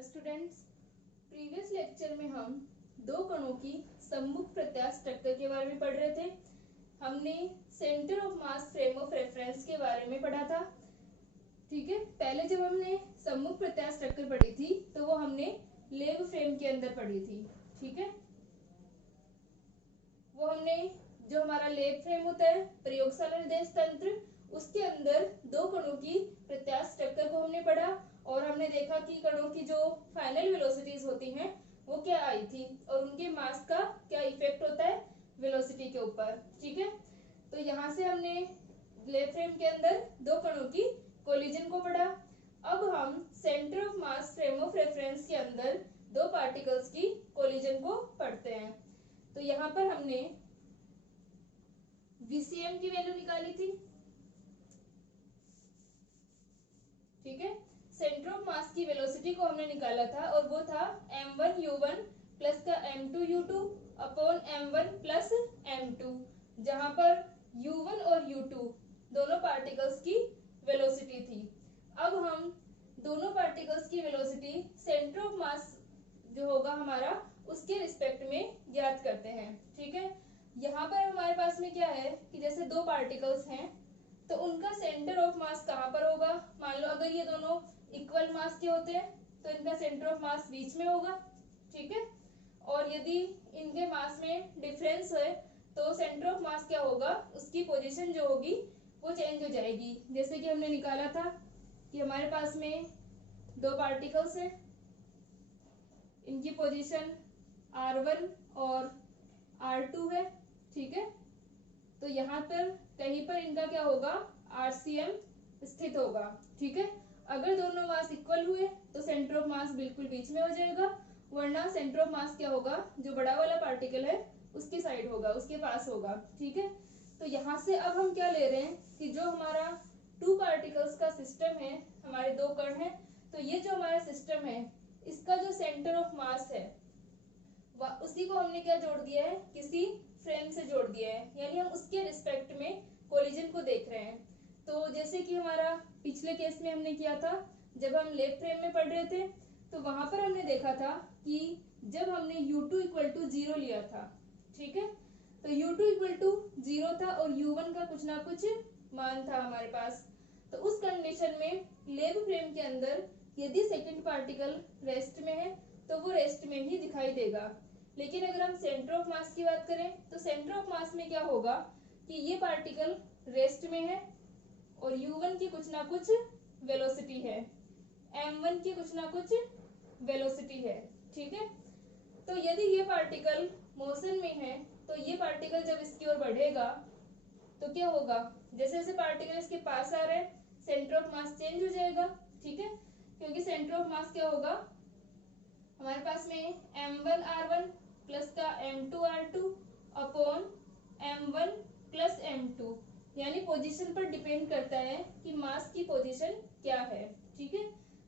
Hello students, previous lecture में हम दो कणों की सम्मुख प्रत्यास्थ स्ट्रक्चर के बारे में पढ़ रहे थे। हमने centre of mass frame of reference के बारे में पढ़ा था। ठीक है, पहले जब हमने सम्मुख प्रत्यास्थ स्ट्रक्चर पढ़ी थी तो वो हमने लेब फ्रेम के अंदर पढ़ी थी। ठीक है, वो हमने जो हमारा लेब फ्रेम होता है प्रयोगशाला निर्देश तंत्र, उसके अंदर दो कणों की प्रत्यास्थ स्ट्रक्चर को हमने पढ़ा और हमने देखा कि कणों की जो फाइनल वेलोसिटीज होती हैं वो क्या आई थी और उनके मास का क्या इफेक्ट होता है वेलोसिटी के ऊपर। ठीक है, तो यहाँ से हमने लेब फ्रेम के अंदर दो कणों की कोलिजन को पढ़ा। अब हम centre of mass frame of reference के अंदर दो पार्टिकल्स की कोलिजन को पढ़ते हैं। तो यहाँ पर हमने VCM की वैल्यू निकाली थी। ठीक है, सेंटर ऑफ मास की वेलोसिटी को हमने निकाला था और वो था m1u1 प्लस का m2u2 upon m1 plus m2, जहां पर u1 और u2 दोनों पार्टिकल्स की वेलोसिटी थी। अब हम दोनों पार्टिकल्स की वेलोसिटी सेंटर ऑफ मास जो होगा हमारा उसके रिस्पेक्ट में ज्ञात करते हैं। ठीक है, यहाँ पर हमारे पास में क्या है कि जैसे दो पार्टिकल्स हैं तो उनका सेंटर ऑफ मास कहाँ पर होगा। मान लो अगर ये दोनों इक्वल मास के होते हैं तो इनका सेंटर ऑफ मास बीच में होगा। ठीक है, और यदि इनके मास में डिफरेंस है तो सेंटर ऑफ मास क्या होगा, उसकी पोजीशन जो होगी वो चेंज हो जाएगी। जैसे कि हमने निकाला था कि हमारे पास में दो पार्टिकल्स हैं, इनकी पोजीशन R1 और R2 है। ठीक है, तो यहाँ पर कहीं पर इनका क्या होगा, RCM स्थित होगा। ठीक है, अगर दोनों मास इक्वल हुए तो सेंटर ऑफ मास बिल्कुल बीच में हो जाएगा, वरना सेंटर ऑफ मास क्या होगा, जो बड़ा वाला पार्टिकल है उसके साइड होगा, उसके पास होगा। ठीक है, तो यहाँ से अब हम क्या ले रहे हैं कि जो हमारा टू पार्टिकल्स का सिस्टम है, हमारे दो कण है, तो ये जो हमारा सिस्टम है इसका जो सेंटर ऑफ मास है उसी को हमने क्या जोड़ दिया है, किसी फ्रेम से जोड़ दिया है, यानी हम उसके रिस्पेक्ट में कोलिजन को देख रहे हैं। तो जैसे कि हमारा पिछले केस में हमने किया था, जब हम लेब फ्रेम में पढ़ रहे थे तो वहां पर हमने देखा था कि जब हमने u2 इक्वल टू 0 लिया था। ठीक है, तो u2 इक्वल टू 0 था और u1 का कुछ ना कुछ मान था हमारे पास। तो उस कंडीशन में लेब फ्रेम के अंदर यदि सेकंड पार्टिकल रेस्ट में है तो वो रेस्ट में ही दिखाई देगा। लेकिन अगर हम सेंटर ऑफ मास की बात करें तो सेंटर ऑफ मास में क्या होगा कि ये पार्टिकल रेस्ट में है और u1 की कुछ ना कुछ वेलोसिटी है, m1 की कुछ ना कुछ वेलोसिटी है। ठीक है, तो यदि ये पार्टिकल मोशन में है तो ये पार्टिकल जब इसकी ओर बढ़ेगा तो क्या होगा, जैसे जैसे पार्टिकल इसके पास आ रहे हैं सेंटर ऑफ मास चेंज हो जाएगा। ठीक है, क्योंकि सेंटर ऑफ मास क्या होगा हमारे पास में m1r1 प्लस का m2r2 upon m1 plus m2, यानी पोजीशन पर डिपेंड करता है कि मास की पोजीशन क्या है। ठीक है,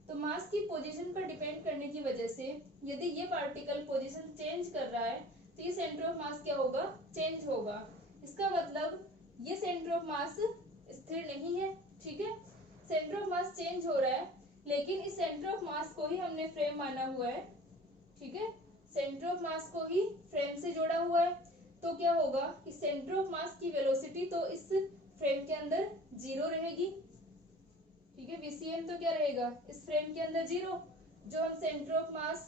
तो मास की पोजीशन पर डिपेंड करने की वजह से यदि ये पार्टिकल पोजीशन चेंज कर रहा है तो ये सेंटर ऑफ मास क्या होगा, चेंज होगा। इसका मतलब ये सेंटर ऑफ मास स्थिर नहीं है। ठीक है, सेंटर ऑफ मास चेंज हो रहा है लेकिन इस सेंटर ऑफ मास को ही हमने फ्रेम माना हुआ है। ठीक है, सेंटर ऑफ मास को ही फ्रेम से जोड़ा हुआ है, तो क्या होगा कि सेंटर ऑफ मास की वेलोसिटी तो इस फ्रेम के अंदर 0 रहेगी। ठीक है, VCM तो क्या रहेगा इस फ्रेम के अंदर 0। जो हम centre of mass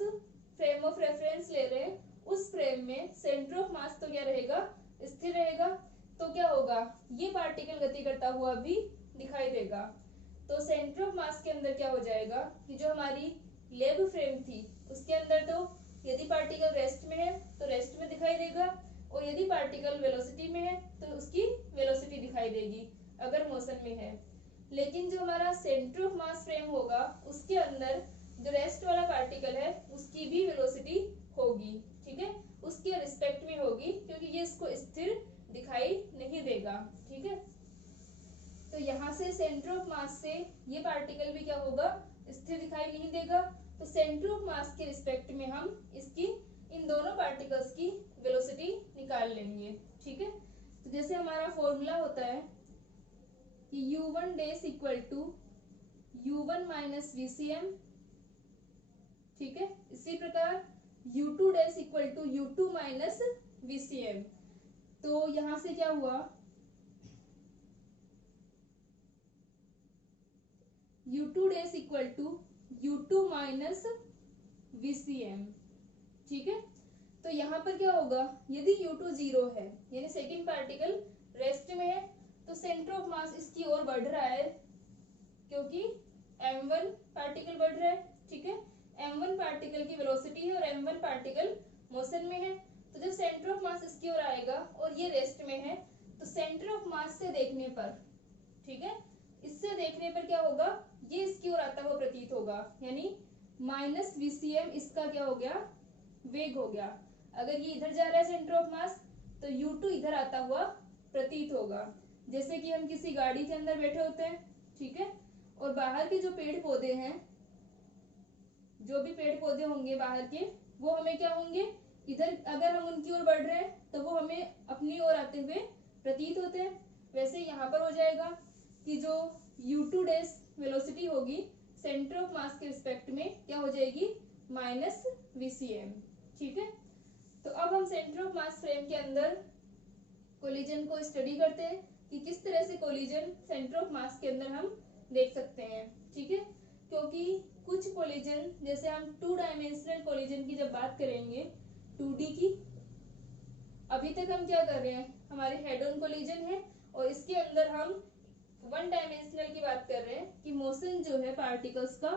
frame of reference ले रहे हैं उस फ्रेम में सेंटर ऑफ मास तो क्या रहेगा, स्थिर रहेगा। तो क्या होगा, ये पार्टिकल गति करता हुआ भी दिखाई देगा। तो सेंटर ऑफ मास के अंदर क्या हो जाएगा कि जो हमारी लेब फ्रेम थी उसके अंदर तो यदि पार्टिकल रेस्ट में है तो रेस्ट में दिखाई देगा और यदि पार्टिकल वेलोसिटी में है तो उसकी वेलोसिटी दिखाई देगी अगर मोशन में है। लेकिन जो हमारा सेंटर ऑफ मास फ्रेम होगा उसके अंदर जो रेस्ट वाला पार्टिकल है उसकी भी वेलोसिटी होगी। ठीक है, उसके रिस्पेक्ट में होगी क्योंकि ये इसको स्थिर दिखाई नहीं देगा। ठीक है, तो यहाँ से सेंटर ऑफ मास से ये पार्टिकल भी क्या होगा, स्थिर दिखाई नहीं देगा। तो सेंटर ऑफ मास के रिस्पेक्ट में हम इसकी इन दोनों पार्टिकल्स की वेलोसिटी निकाल लेंगे। ठीक है, तो जैसे हमारा फॉर्मूला होता है कि u1 dash equal to u1 minus VCM ठीक है। इसी प्रकार U2 dash equal to U2 minus VCM। तो यहां से क्या हुआ, U2 dash equal to U2 minus VCM। ठीक है। तो यहाँ पर क्या होगा, यदि U2 जीरो है यानी सेकेंड पार्टिकल रेस्ट में है, तो सेंटर ऑफ मास इसकी ओर बढ़ रहा है क्योंकि M1 पार्टिकल बढ़ रहा है। ठीक है। M1 पार्टिकल की वेलोसिटी है और M1 पार्टिकल मोशन में है। तो जब सेंटर ऑफ मास इसकी ओर आएगा और ये रेस्ट में है, तो सेंटर ऑफ मास से देखने पर, ठीक है, इससे देखने पर क्या होगा, ये इसकी ओर आता हुआ प्रतीत होगा, यानी माइनस VCM इसका क्या हो गया, वेग हो गया। अगर ये इधर जा रहा है सेंटर ऑफ मास, तो U2 इधर आता हुआ प्रतीत होगा। जैसे कि हम किसी गाड़ी के अंदर बैठे होते हैं, ठीक है, और बाहर के जो पेड़ पौधे हैं, जो भी पेड़ पौधे होंगे बाहर के, वो हमें क्या होंगे, इधर अगर हम उनकी ओर बढ़ रहे हैं तो वो हमें अपनी ओर आते हुए प्रतीत होते हैं। वैसे यहाँ पर हो जाएगा कि जो U2 डैश वेलोसिटी होगी सेंटर ऑफ मास के रिस्पेक्ट में क्या हो जाएगी, माइनस VCM। ठीक है। तो अब हम सेंटर ऑफ मास फ्रेम के अंदर कोलिजन को स्टडी करते हैं कि किस तरह से कोलिजन सेंटर ऑफ मास के अंदर हम देख सकते हैं। ठीक है। क्योंकि कुछ कोलिजन, जैसे हम 2 डायमेंशनल कोलिजन की जब बात करेंगे 2D की, अभी तक हम क्या कर रहे हैं, हमारे हेड ऑन कोलिजन है और इसके अंदर हम 1 डायमेंशनल की बात कर रहे हैं कि मोशन जो है पार्टिकल्स का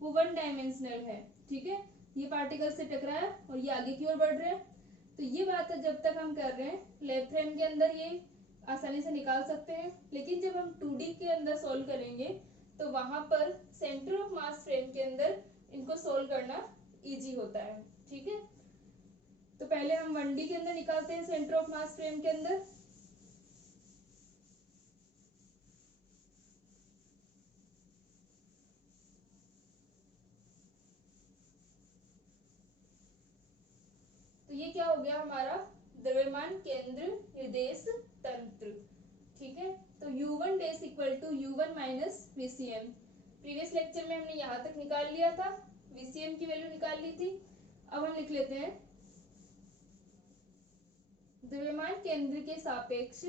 वो 1 डायमेंशनल है। ठीक है। ये पार्टिकल से टकराया और ये आगे की ओर बढ़ रहे हैं। तो ये बात जब तक हम कर रहे हैं लैब फ्रेम के अंदर ये आसानी से निकाल सकते हैं, लेकिन जब हम 2D के अंदर सोल्व करेंगे तो वहां पर सेंटर ऑफ मास फ्रेम के अंदर इनको सोल्व करना इजी होता है। ठीक है। तो पहले हम 1D के अंदर निकालते हैं सेंटर ऑफ मास फ्रेम के अंदर। तो ये क्या हो गया हमारा, द्रव्यमान केंद्र निर्देश तंत्र। ठीक है। तो U1 dash equal to U1 minus VCM। Previous lecture में हमने यहाँ तक निकाल लिया था, VCM की वैल्यू निकाल ली थी। अब हम लिख लेते हैं द्रव्यमान केंद्र के सापेक्ष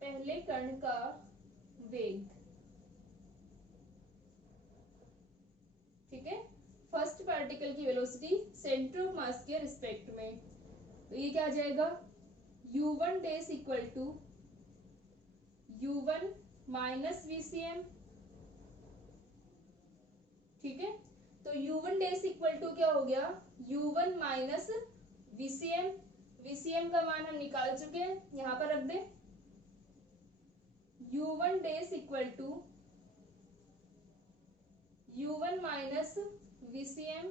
पहले कण का वेग। ठीक है। फर्स्ट पार्टिकल की वेलोसिटी सेंटर ऑफ मास के रिस्पेक्ट में। तो ये क्या आ जाएगा, U1 dash equal to U1 minus VCM। ठीक है। तो U1 डैश इक्वल टू क्या हो गया, U1 माइनस VCM। VCM का मान हम निकाल चुके हैं, यहां पर रख दे। U1 dash equal to U1 minus VCM।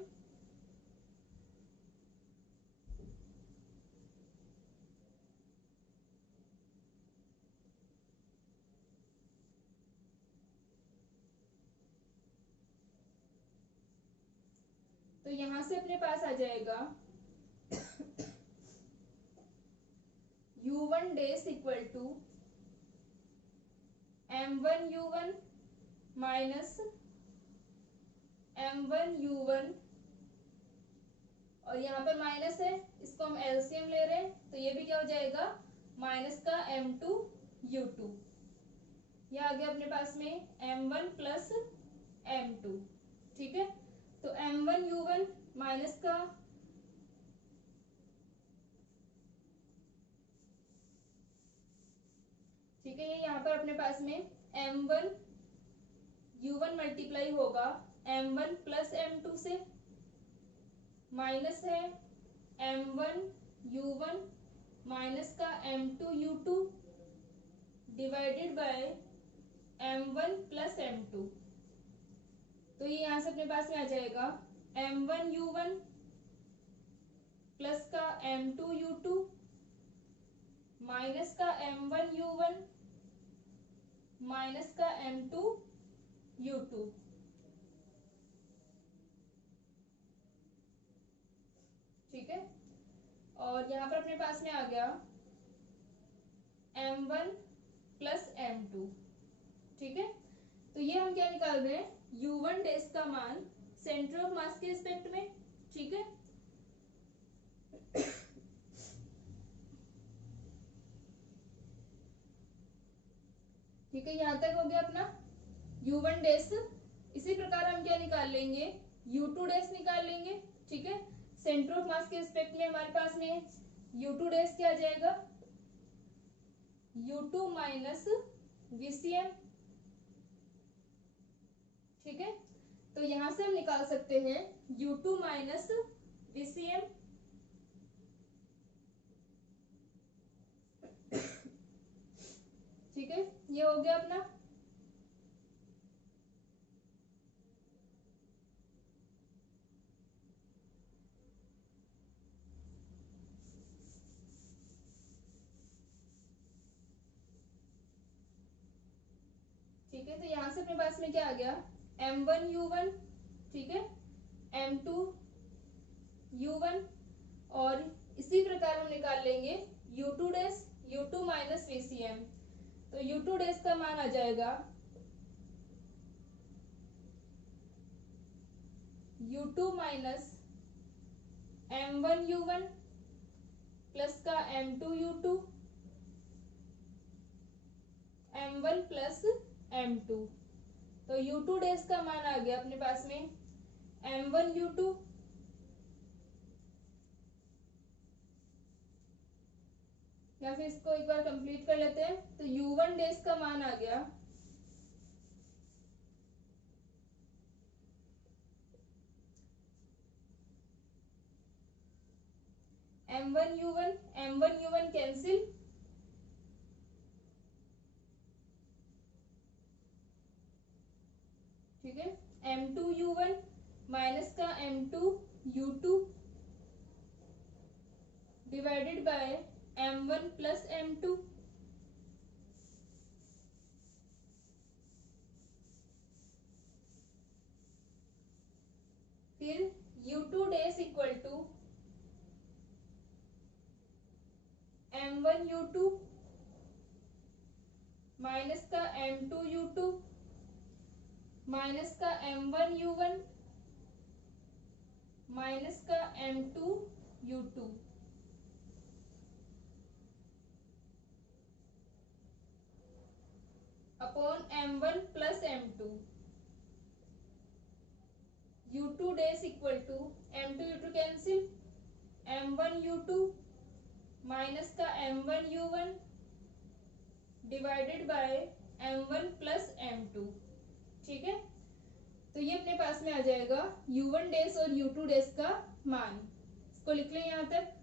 तो यहां से अपने पास आ जाएगा U1 dash equal to M1U1 minus M1U1, और यहाँ पर माइनस है, इसको हम एलसीएम ले रहे हैं, तो ये भी क्या हो जाएगा, माइनस का M2U2। यह आ गया अपने पास में M1 प्लस M2। ठीक है। तो M1U1 माइनस का ठीक है, ये यहाँ पर अपने पास में M1U1 मल्टीप्लाई होगा M1 प्लस M2 से, माइनस है M1U1 माइनस का M2U2 divided by M1 plus M2। तो ये यहां से अपने पास में आ जाएगा M1U1 प्लस का M2U2 माइनस का M1U1 माइनस का M2U2। ठीक है, और यहाँ पर अपने पास में आ गया M1 प्लस M2। ठीक है, तो ये हम क्या निकाल रहे हैं, U1 डैश का मान सेंटर ऑफ मास के रिस्पेक्ट में। ठीक है, ठीक है, यहाँ तक हो गया अपना U1 डैश। इसी प्रकार हम क्या निकाल लेंगे, U2 डैश निकाल लेंगे। ठीक है, सेंटर ऑफ मास के रिस्पेक्ट में हमारे पास में U2 डैश क्या आ जाएगा, U2 माइनस VCM। ठीक है, तो यहां से हम निकाल सकते हैं U2 माइनस VCM। ठीक है, ये हो गया अपना। ठीक है, तो यहां से अपने पास में क्या आ गया, M1U1। ठीक है, M2U1, और इसी प्रकार हम निकाल लेंगे U2 dash, U2 minus VCM। तो U2 डैश का मान आ जाएगा U2 माइनस M1U1 प्लस का M2U2, M1 प्लस M2। तो U2 डैश का मान आ गया अपने पास में M1U2, या फिर इसको एक बार कंप्लीट कर लेते हैं। तो U1 डैश का मान आ गया M1U1, M1U1 कैंसिल, ठीक है, M2U1 माइनस का M2U2 divided by M1 plus M2। फिर U2 dash equal to M1U2 minus का M2U2 माइनस का M1U1 माइनस का M2U2 upon M1 plus M2। U2 dash equal to M2U2 cancel, M1U2 minus का M1U1 divided by M1 plus M2। ठीक है, तो ये अपने पास में आ जाएगा U1 डैश और U2 डैश का मान। इसको लिख लें यहां तक।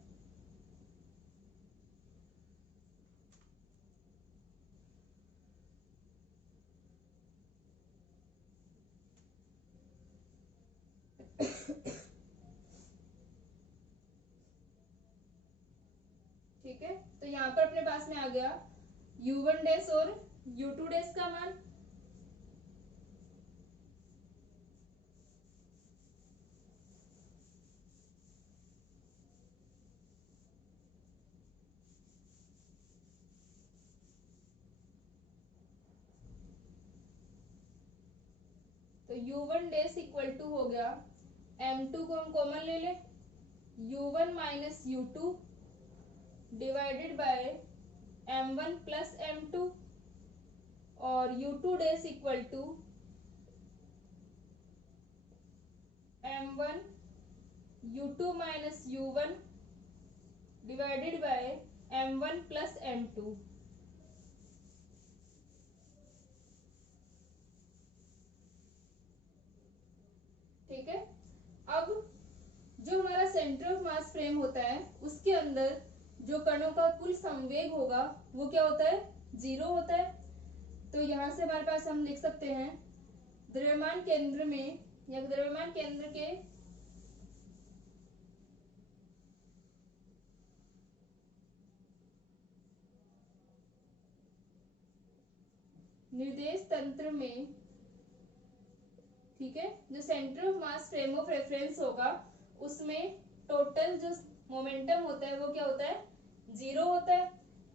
ठीक है, तो यहाँ पर अपने पास में आ गया U1 डैश और U2 डैश का मान। तो U1 डैश इक्वल टू हो गया, M2 को हम कॉमन ले लें, U1 minus U2 divided by M1 plus M2, और U2 dash equal to M1 U2 minus U1 divided by M1 plus M2। ठीक है, अब जो हमारा सेंटर ऑफ मास फ्रेम होता है उसके अंदर जो कणों का कुल संवेग होगा वो क्या होता है, 0 होता है। तो यहाँ से हमारे पास हम लिख सकते हैं द्रव्यमान केंद्र में या द्रव्यमान केंद्र के निर्देश तंत्र में, ठीक है, जो centre of mass frame of reference होगा उसमें टोटल जो मोमेंटम होता है वो क्या होता है, 0 होता है,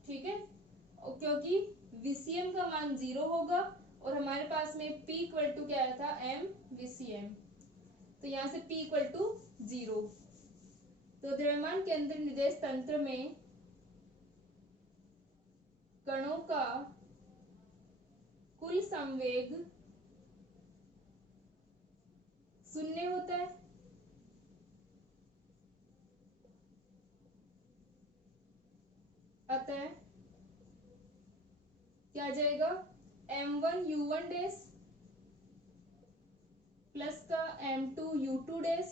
ठीक है। और क्योंकि वीसीएम का मान 0 होगा और हमारे पास में P इक्वल टू क्या आया था, m VCM, तो यहाँ से P इक्वल टू 0। तो द्रव्यमान केंद्र निर्देश तंत्र में कणों का कुल संवेग 0 होता है, अतः क्या आ जाएगा, m1u1 डैश प्लस का m2u2 डैश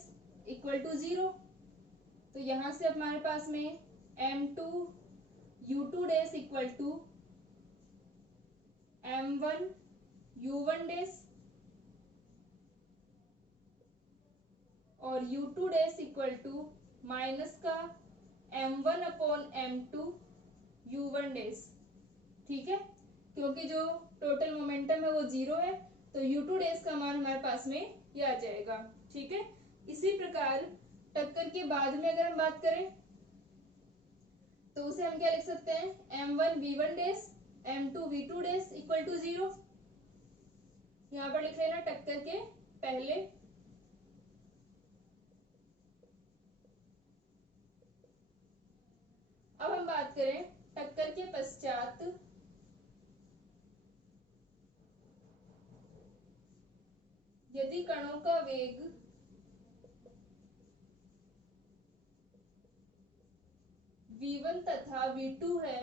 इक्वल टू 0। तो यहां से हमारे पास में m2u2 dash equal to m1u1 dash और u2 dash equal to minus का m1 upon m2 u1 dash, ठीक है। क्योंकि जो टोटल मोमेंटम है वो 0 है तो u2 डैश का मान हमारे पास में ये आ जाएगा, ठीक है। इसी प्रकार टक्कर के बाद में अगर हम बात करें तो उसे हम क्या लिख सकते हैं, m1v1 dash m2v2 dash equal to 0। यहाँ पर लिख लेना टक्कर के पहले, अब हम बात करें टक्कर के पश्चात, यदि कणों का वेग v1 तथा v2 है,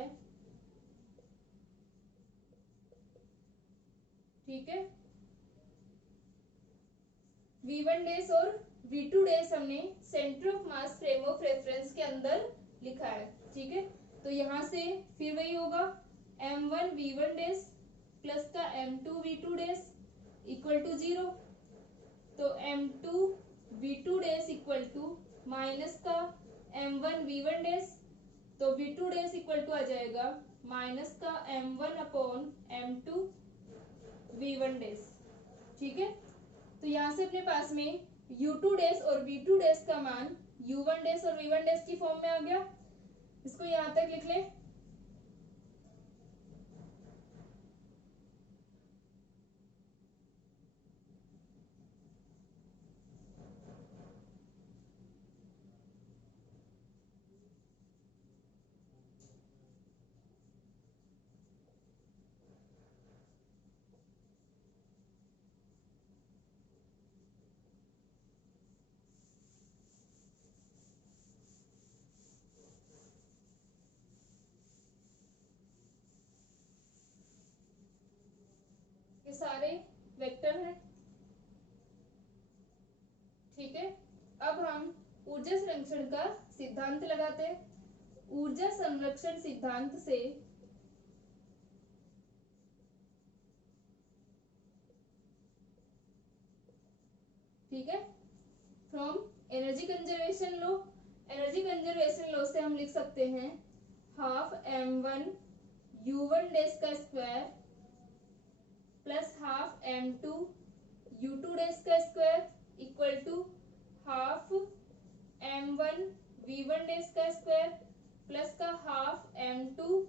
ठीक है, v1 डैश और v2 डैश हमने centre of mass frame of reference के अंदर लिखा है, ठीक है। तो यहां से फिर वही होगा m1 v1 डैश प्लस का m2 v2 dash equal to 0। तो m2 v2 dash equal to minus का m1 v1 डैश, तो v2 डैश इक्वल टू आ जाएगा माइनस का m1 upon m2 v1 dash, ठीक है। तो यहाँ से अपने पास में u2 डैश और v2 डैश का मान u1 डैश और v1 डैश की फॉर्म में आ गया। इसको यहाँ तक लिख ले। ये सारे वेक्टर हैं, ठीक है। अब हम ऊर्जा संरक्षण का सिद्धांत लगाते हैं। ऊर्जा संरक्षण सिद्धांत से ठीक है, from energy conservation law, energy conservation law से हम लिख सकते हैं हाफ m1 u1 डैश का square plus half m2 u2 dash का square equal to half m1 v1 dash का स्क्वायर प्लस का हाफ m2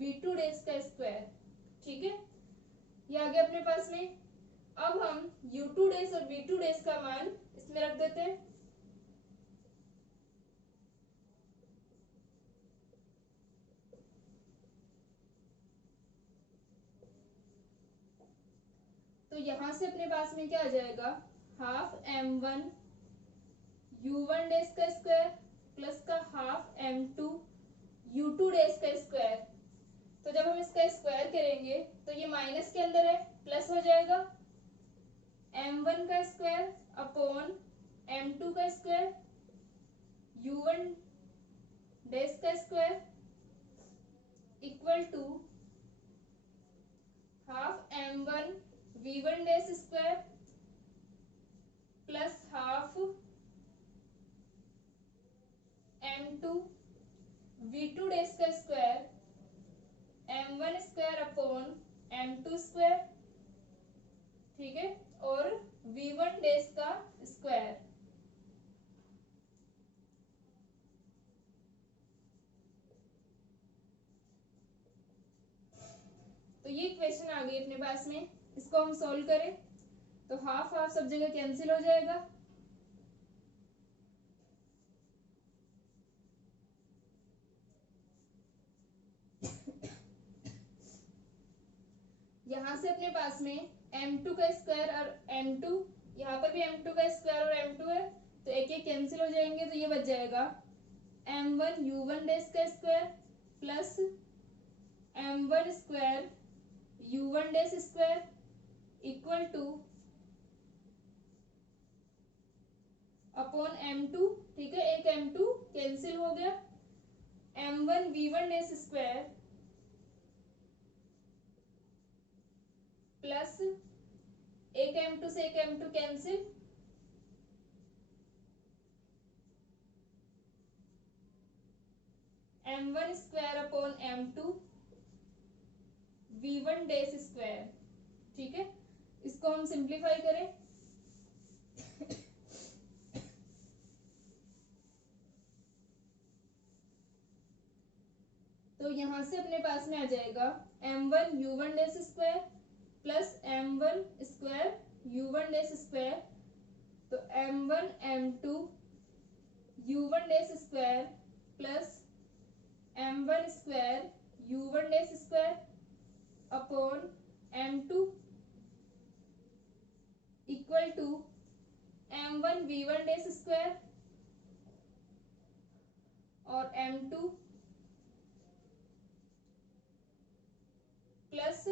v2 डैश का स्क्वायर, ठीक है। ये आ गया अपने पास में। अब हम u2 डैश और v2 डैश का मान इसमें रख देते हैं। तो यहां से अपने पास में क्या आ जाएगा, हाफ m1 u1 डैश का स्क्वायर प्लस का हाफ m2 u2 डैश का स्क्वायर। तो जब हम इसका स्क्वायर करेंगे तो ये माइनस के अंदर है, प्लस हो जाएगा m1 का स्क्वायर अपॉन m2 का स्क्वायर u1 डैश का square equal to half m1 v1 dash square plus half m2 v2 dash का square m1 square upon m2 square, ठीक है, और v1 डेज का स्क्वायर। तो ये इक्वेशन आ गई अपने पास में। इसको हम सॉल्व करें तो हाफ हाफ सब जगह कैंसिल हो जाएगा। यहां से अपने पास में m2 का स्क्वायर और m2, यहाँ पर भी m2 का स्क्वायर और m2 है, तो एक एक कैंसिल हो जाएंगे। तो ये बच जाएगा m1 u1 डेज का square plus m1 square u1 dash square equal two upon m2, ठीक है, एक m2 कैंसिल हो गया, m1 v1 dash square plus एक m2 से एक m2 cancel, m1 square upon m2 v1 dash square, ठीक है। इसको हम सिंप्लीफाई करें तो यहां से अपने पास में आ जाएगा m1 u1 dash square plus m1 square u1 dash square, तो m1 m2 u1 dash square plus m1 square u1 dash square upon m2 equal to m1 v1 dash square और m2 plus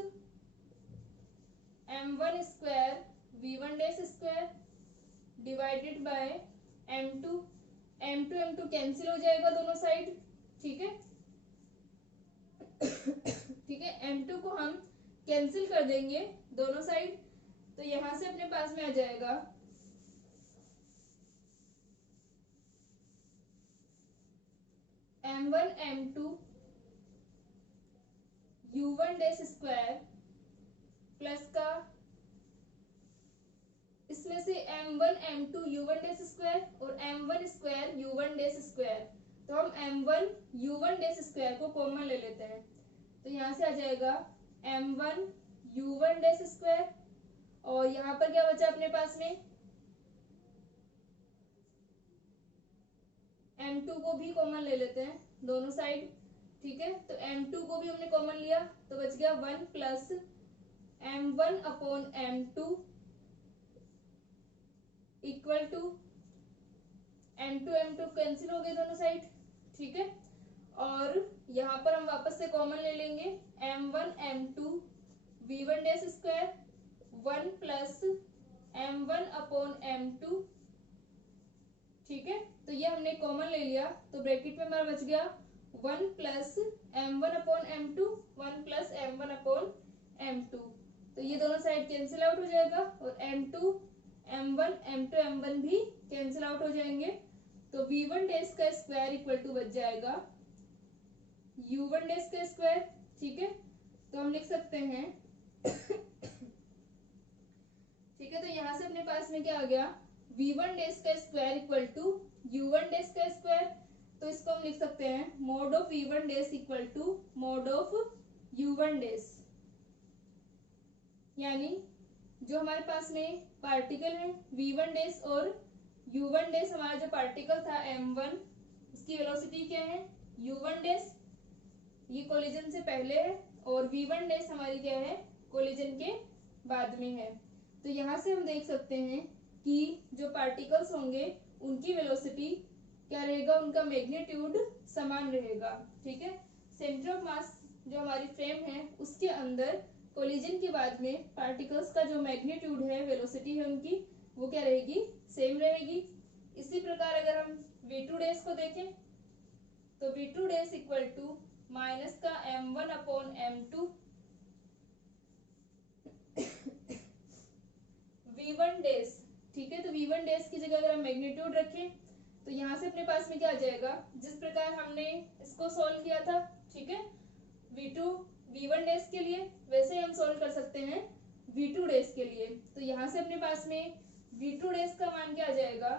m1 square v1 dash square divided by m2, m2 cancel हो जाएगा दोनों side, ठीक है। ठीक है, m2 को हम कैंसिल कर देंगे दोनों साइड, तो यहां से अपने पास में आ जाएगा m1 m2 u1 dash square plus का इसमें से m1 m2 u1 dash square और m1 square u1 dash square, तो हम m1 u1 डेज स्क्वायर को कॉमन ले लेते हैं, तो यहाँ से आ जाएगा m1 u1 डेज स्क्वायर और यहाँ पर क्या बचा अपने पास में m2 को भी कॉमन ले लेते हैं दोनों साइड, ठीक है। तो m2 को भी हमने कॉमन लिया तो बच गया 1 plus m1 upon m2 equal to m2 cancel हो गए दोनों साइड, ठीक है। और यहाँ पर हम वापस से कॉमन ले लेंगे m1 m2 v1 dash square 1 plus m1 upon m2, ठीक है। तो ये हमने कॉमन ले लिया तो ब्रैकेट में हमारा बच गया 1 plus m1 upon m2 1 plus m1 upon m2, तो ये दोनों साइड कैंसिल आउट हो जाएगा और m2 m1 m2 m1 भी कैंसिल आउट हो जाएंगे, तो v1 डेज का स्क्वायर इक्वल टू बच जाएगा u1 डेज का स्क्वायर, ठीक है। तो हम लिख सकते हैं ठीक है, तो यहाँ से अपने पास में क्या आ गया v1 डेज का square equal to u1 dash का स्क्वायर, तो इसको हम लिख सकते हैं mod of v1 dash equal to mod of u1 dash, यानी जो हमारे पास में पार्टिकल है v1 डेज और u1 डेज, हमारा जो पार्टिकल था m1 उसकी वेलोसिटी क्या है u1 डेज, ये कोलिजन से पहले है, और v1 डेज हमारी क्या है कोलिजन के बाद में है। तो यहाँ से हम देख सकते हैं कि जो पार्टिकल्स होंगे उनकी वेलोसिटी क्या रहेगा, उनका मैग्नीट्यूड समान रहेगा, ठीक है। सेंटर ऑफ मास जो हमारी फ्रेम है उसके अंदर कोलिजन के बाद में पार्टिकल्स का जो मैग्नीट्यूड है वेलोसिटी है उनकी वो क्या रहेगी सेम रहेगी। इसी प्रकार अगर हम v2 डेज को देखें तो v2 days equal to minus का m1 upon m2 v1 days, ठीक है। तो v1 डेज की जगह अगर हम मैग्नीट्यूड रखें तो यहाँ से अपने पास में क्या आ जाएगा, जिस प्रकार हमने इसको सॉल्व किया था, ठीक है, v2 v1 डैश के लिए, वैसे ही हम सॉल्व कर सकते हैं v2 डैश के लिए। तो यहाँ से अपने पास में v2 डैश का मान क्या आ जाएगा,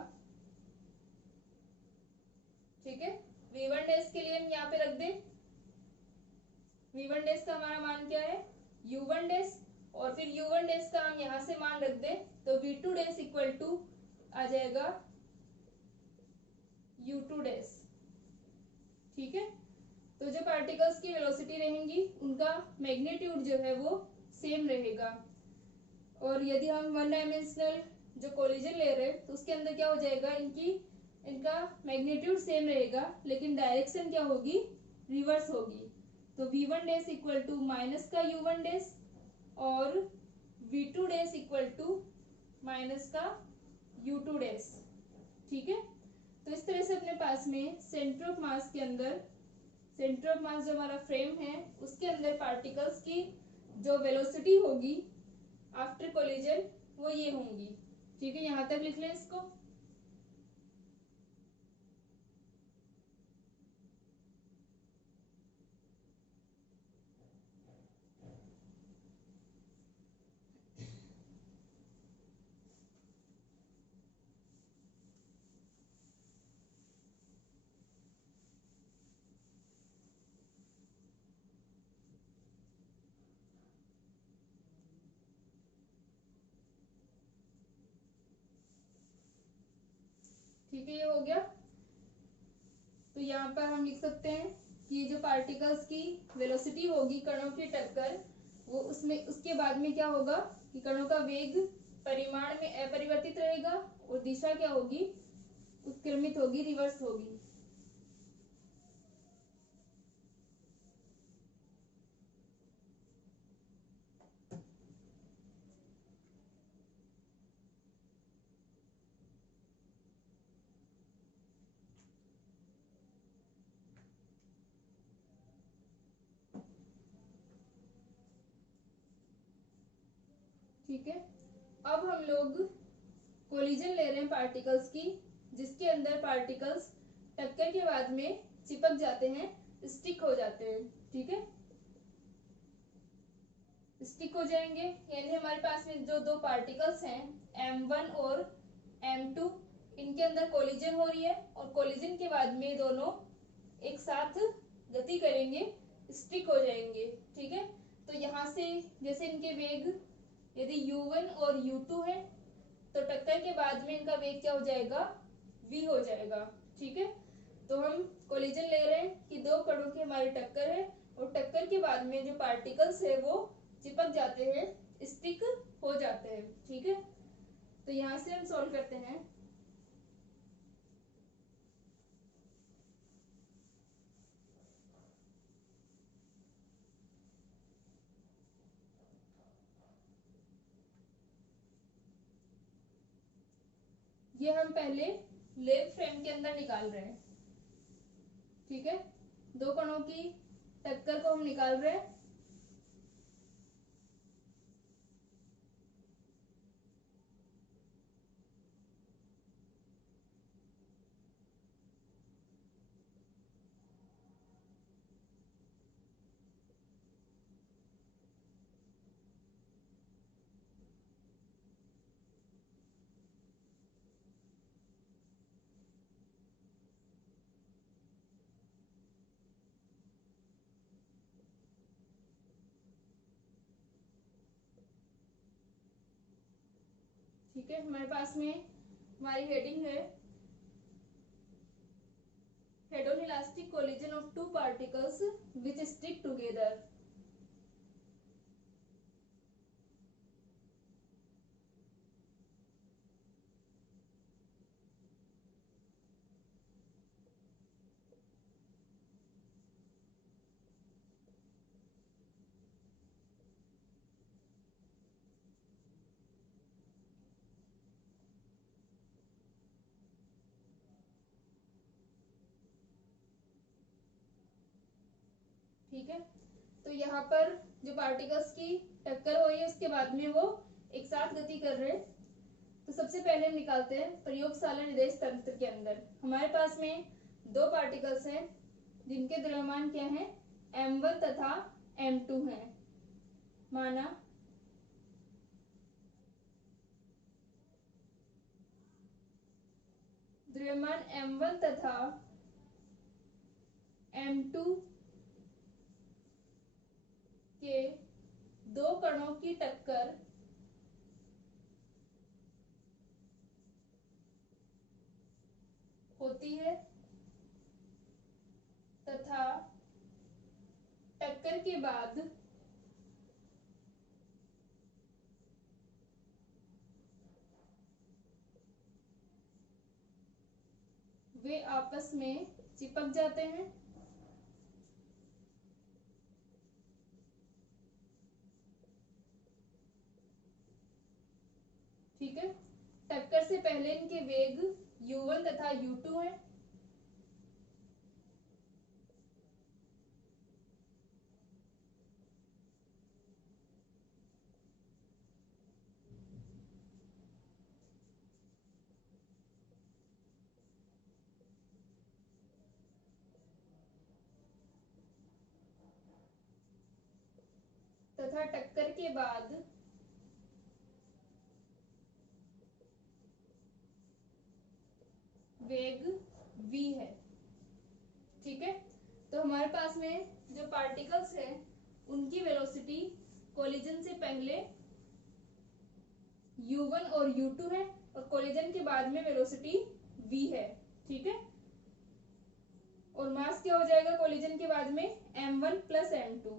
ठीक है। v1 डैश के लिए हम यहाँ पे रख दें, v1 डैश का हमारा मान क्या है u1 डैश, और फिर u1 डैश का हम यहाँ से मान रख दें तो v2 डैश इक्वल टू आ जाएगा u2 डैश, ठीक है। तो जो पार्टिकल्स की वेलोसिटी रहेंगी उनका मैग्नीट्यूड जो है वो सेम रहेगा। और यदि हम वन डायमेंशनल जो कोलिजन ले रहे हैं तो उसके अंदर क्या हो जाएगा, इनका मैग्नीट्यूड सेम रहेगा लेकिन डायरेक्शन क्या होगी, रिवर्स होगी। तो v1 dash equal to minus का u1 डैश और v2 dash equal to minus का u2 डैश, ठीक है। तो इस तरह से अपने पास में सेंटर ऑफ मास के अंदर, सेंटर ऑफ मास जो हमारा फ्रेम है उसके अंदर पार्टिकल्स की जो वेलोसिटी होगी आफ्टर कोलिजन वो ये होंगी, ठीक है। यहाँ तक लिख लें इसको। ठीक है, ये हो गया। तो यहाँ पर हम लिख सकते हैं कि जो पार्टिकल्स की वेलोसिटी होगी कणों की टक्कर, वो उसमें उसके बाद में क्या होगा कि कणों का वेग परिमाण में अपरिवर्तित रहेगा और दिशा क्या होगी, उत्क्रमित होगी, रिवर्स होगी। ठीक है, अब हम लोग कोलिजन ले रहे हैं पार्टिकल्स की, जिसके अंदर पार्टिकल्स टक्कर के बाद में चिपक जाते हैं, स्टिक हो जाते हैं, ठीक है। स्टिक हो जाएंगे यानी हमारे पास में जो दो पार्टिकल्स हैं m1 और m2, इनके अंदर कोलिजन हो रही है और कोलिजन के बाद में दोनों एक साथ गति करेंगे, स्टिक हो जाएंगे, ठीक है। तो यहाँ से जैसे इनके वेग यदि u1 और u2 है तो टक्कर के बाद में इनका वेग क्या हो जाएगा, v हो जाएगा, ठीक है। तो हम कोलिजन ले रहे हैं कि दो कणों की हमारी टक्कर है और टक्कर के बाद में जो पार्टिकल्स है वो चिपक जाते हैं, स्टिक हो जाते हैं, ठीक है। तो यहाँ से हम सॉल्व करते हैं। ये हम पहले लेब फ्रेम के अंदर निकाल रहे हैं, ठीक है। दो कणों की टक्कर को हम निकाल रहे हैं। ठीक है, हमारे पास में हमारी हेडिंग है head on elastic collision of two particles which stick together. ठीक है, तो यहाँ पर जो पार्टिकल्स की टक्कर हो रही है उसके बाद में वो एक साथ गति कर रहे हैं। तो सबसे पहले हम निकालते हैं प्रयोगशाला निदेश तंत्र के अंदर हमारे पास में दो पार्टिकल्स हैं जिनके द्रव्यमान क्या है m1 तथा m2 है। माना द्रव्यमान m1 तथा m2 के दो कणों की टक्कर होती है तथा टक्कर के बाद वे आपस में चिपक जाते हैं। ठीक है, टक्कर से पहले इनके वेग u1 तथा u2 है। तथा टक्कर के बाद वेग v है। ठीक है, तो हमारे पास में जो पार्टिकल्स है उनकी वेलोसिटी कोलिजन से पहले u1 और u2 है और कोलिजन के बाद में वेलोसिटी v है। ठीक है, और मास क्या हो जाएगा कोलिजन के बाद में m1 प्लस m2।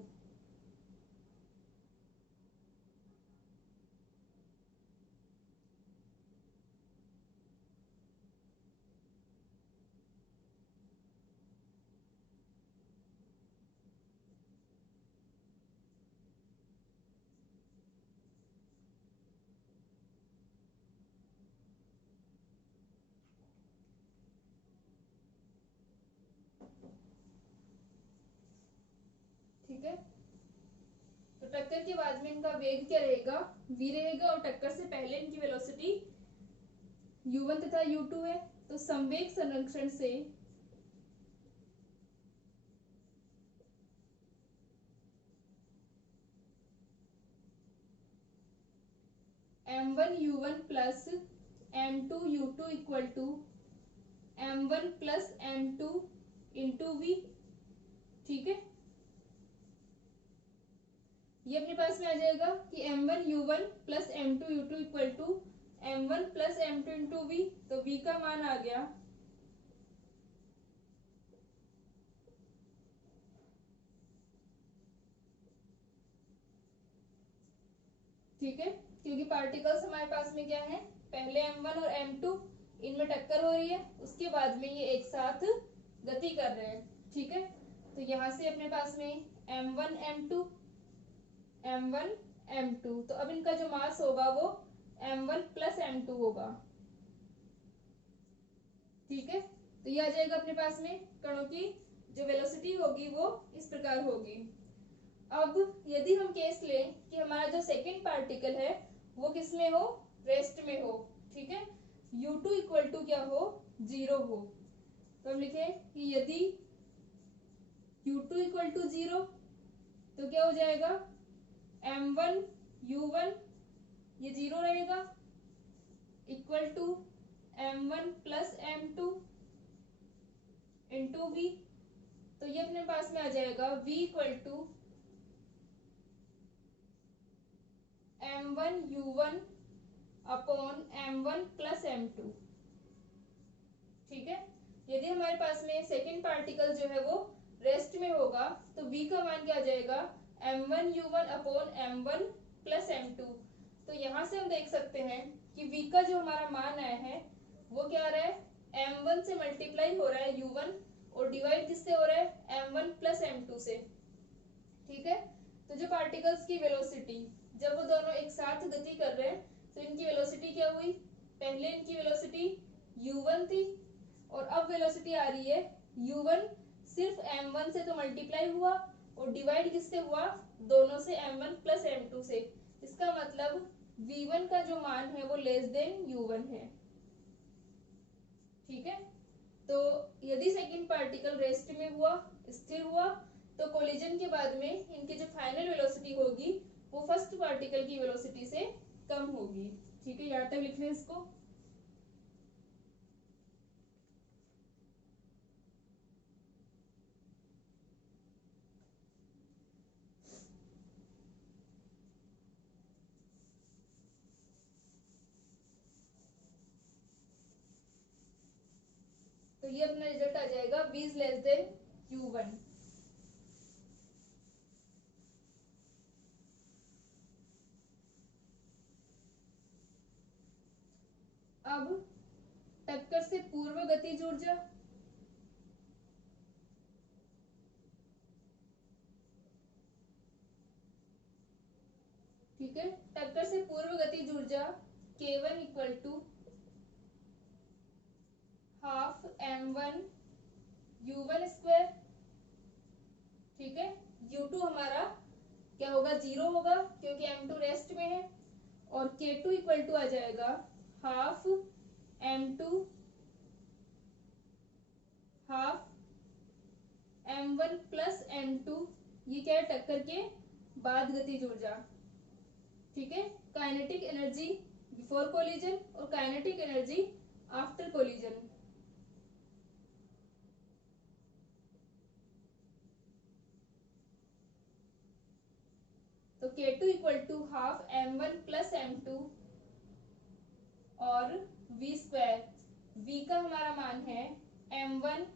ठीक है, तो टक्कर के बाद में इनका वेग क्या रहेगा v रहेगा और टक्कर से पहले इनकी वेलोसिटी u1 तथा u2 है। तो संवेग संरक्षण से m1 u1 plus m2 u2 equal to m1 plus m2 into v। ठीक है, ये अपने पास में आ जाएगा कि m1 u1 plus m2 u2 equal to m1 plus m2 into v। तो v का मान आ गया ठीक है, क्योंकि पार्टिकल्स हमारे पास में क्या है पहले m1 और m2 इनमें टक्कर हो रही है, उसके बाद में ये एक साथ गति कर रहे हैं। ठीक है, तो यहां से अपने पास में m1 m2 m1 m2, तो अब इनका जो मास होगा वो m1 प्लस m2 होगा। ठीक है, तो ये आ जाएगा अपने पास में कणों की जो वेलोसिटी होगी वो इस प्रकार होगी। अब यदि हम केस लें कि हमारा जो सेकंड पार्टिकल है वो किस में हो रेस्ट में हो। ठीक है, u2 इक्वल टू क्या हो 0 हो। तो हम लिखे कि यदि u2 इक्वल टू 0 तो क्या हो जाएगा m1 u1 ये 0 रहेगा equal to m1 plus m2 into v। तो ये अपने पास में आ जाएगा v equal to m1 u1 upon m1 plus m2। ठीक है, यदि हमारे पास में सेकंड पार्टिकल जो है वो रेस्ट में होगा तो v का मान क्या आ जाएगा m1 u1 upon m1 plus m2। तो यहाँ से हम देख सकते हैं कि v का जो हमारा मान आया है वो क्या आ रहा है m1 से मल्टीप्लाई हो रहा है u1 और डिवाइड किससे हो रहा है m1 प्लस m2 से। ठीक है, तो जो पार्टिकल्स की वेलोसिटी जब वो दोनों एक साथ गति कर रहे हैं तो इनकी वेलोसिटी क्या हुई पहले इनकी वेलोसिटी u1 थी और अब वेलोसिटी आ रही है u1 सिर्फ m1 से तो मल्टीप्लाई हुआ और डिवाइड किससे हुआ दोनों से m1 प्लस m2 से। इसका मतलब v1 का जो मान है वो लेस देन u1 है। ठीक है, तो यदि सेकंड पार्टिकल रेस्ट में हुआ स्थिर हुआ तो कोलिजन के बाद में इनकी जो फाइनल वेलोसिटी होगी वो फर्स्ट पार्टिकल की वेलोसिटी से कम होगी। ठीक है, यहाँ तक लिख लें इसको। तो ये अपना रिजल्ट आ जाएगा v is less than u1। अब टक्कर से पूर्व गतिज ऊर्जा, ठीक है, टक्कर से पूर्व गतिज ऊर्जा k1 equal to half m1 u1 square. ठीक है, u2 हमारा क्या होगा, 0 होगा क्योंकि m2 रेस्ट में है, और k2 इक्वल टू आ जाएगा half m2 half m1 plus m2। ये क्या है, टक्कर के बाद गतिज ऊर्जा। ठीक है, काइनेटिक एनर्जी बिफोर कोलिजन और काइनेटिक एनर्जी आफ्टर कोलिजन। तो k2 equal to half m1 plus m2 और v स्क्वायर। v का हमारा मान है m1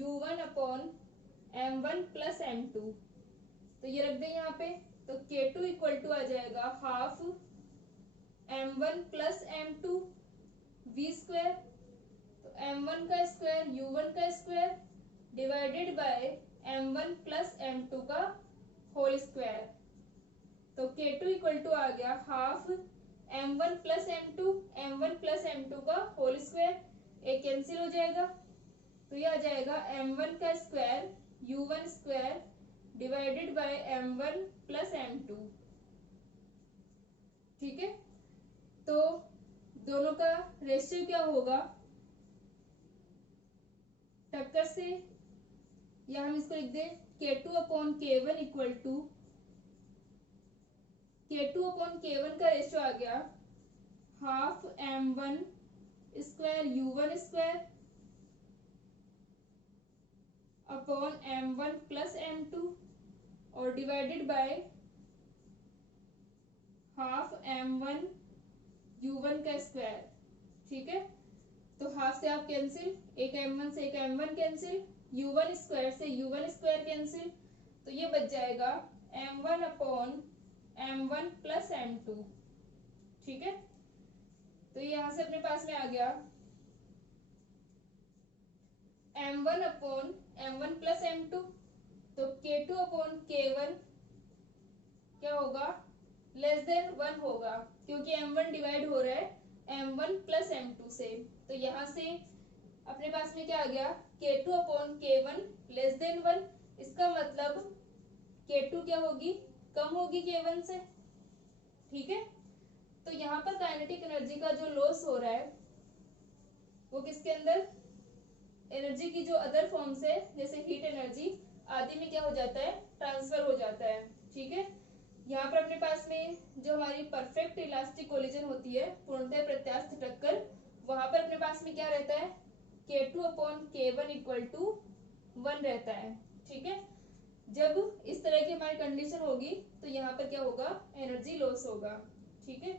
u1 upon m1 plus m2। तो ये रख दें यहाँ पे। तो k2 इक्वल टू आ जाएगा half m1 plus m2 v square. तो m1 का स्क्वायर u1 का square divided by m1 plus m2 का होल स्क्वायर। तो k2 इक्वल टू आ गया हाफ m1 प्लस m2 का होल स्क्वायर, एक कैंसिल हो जाएगा। तो ये आ जाएगा m1 का square u1 square divided by m1 plus m2। ठीक है, तो दोनों का रेशियो क्या होगा, टक्कर से, या हम इसको लिख दें k2 upon k1 equal to k2 upon k1 का रेशियो आ गया half m1 square u1 square upon m1 plus m2 और divided by half m1 u1 का स्क्वायर। ठीक है, तो हाफ से आप कैंसिल, एक m1 से एक m1 कैंसिल, u1 स्क्वायर से u1 स्क्वायर कैंसिल। तो ये बच जाएगा m1 upon m1 plus m2। ठीक है, तो ये यहां से अपने पास में आ गया m1 upon m1 plus m2। तो k2 अपॉन k1 क्या होगा, लेस देन 1 होगा क्योंकि m1 डिवाइड हो रहा है m1 प्लस m2 से। तो यहाँ से अपने पास में क्या आ गया, k2 upon k1 less than 1। इसका मतलब k2 क्या होगी, कम होगी k1 से। ठीक है, तो यहाँ पर काइनेटिक एनर्जी का जो लॉस हो रहा है वो किसके अंदर, एनर्जी की जो अदर फॉर्म्स है जैसे हीट एनर्जी आदि में क्या हो जाता है, ट्रांसफर हो जाता है। ठीक है, यहाँ पर अपने पास में जो हमारी परफेक्ट इलास्टिक कोलिजन होती है, पूर्णतः प्रत्यास्थ टक्कर, वहां पर अपने पास में क्या रहता है, k2 upon k1 equal to 1 रहता है। ठीक है, जब इस तरह की हमारी कंडीशन होगी तो यहाँ पर क्या होगा, एनर्जी लॉस होगा। ठीक है,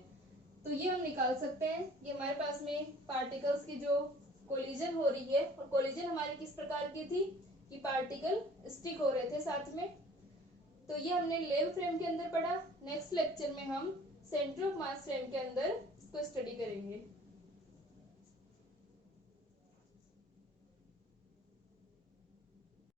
तो ये हम निकाल सकते हैं। ये हमारे पास में पार्टिकल्स की जो कोलिजन हो रही है, और कोलिजन हमारी किस प्रकार की थी कि पार्टिकल स्टिक हो रहे थे साथ में। तो ये हमने लेव फ्रेम के अंदर पढ़ा। नेक्स्ट लेक्चर में हम सेंटर ऑफ मास फ्रेम के अंदर इसको स्टडी करेंगे।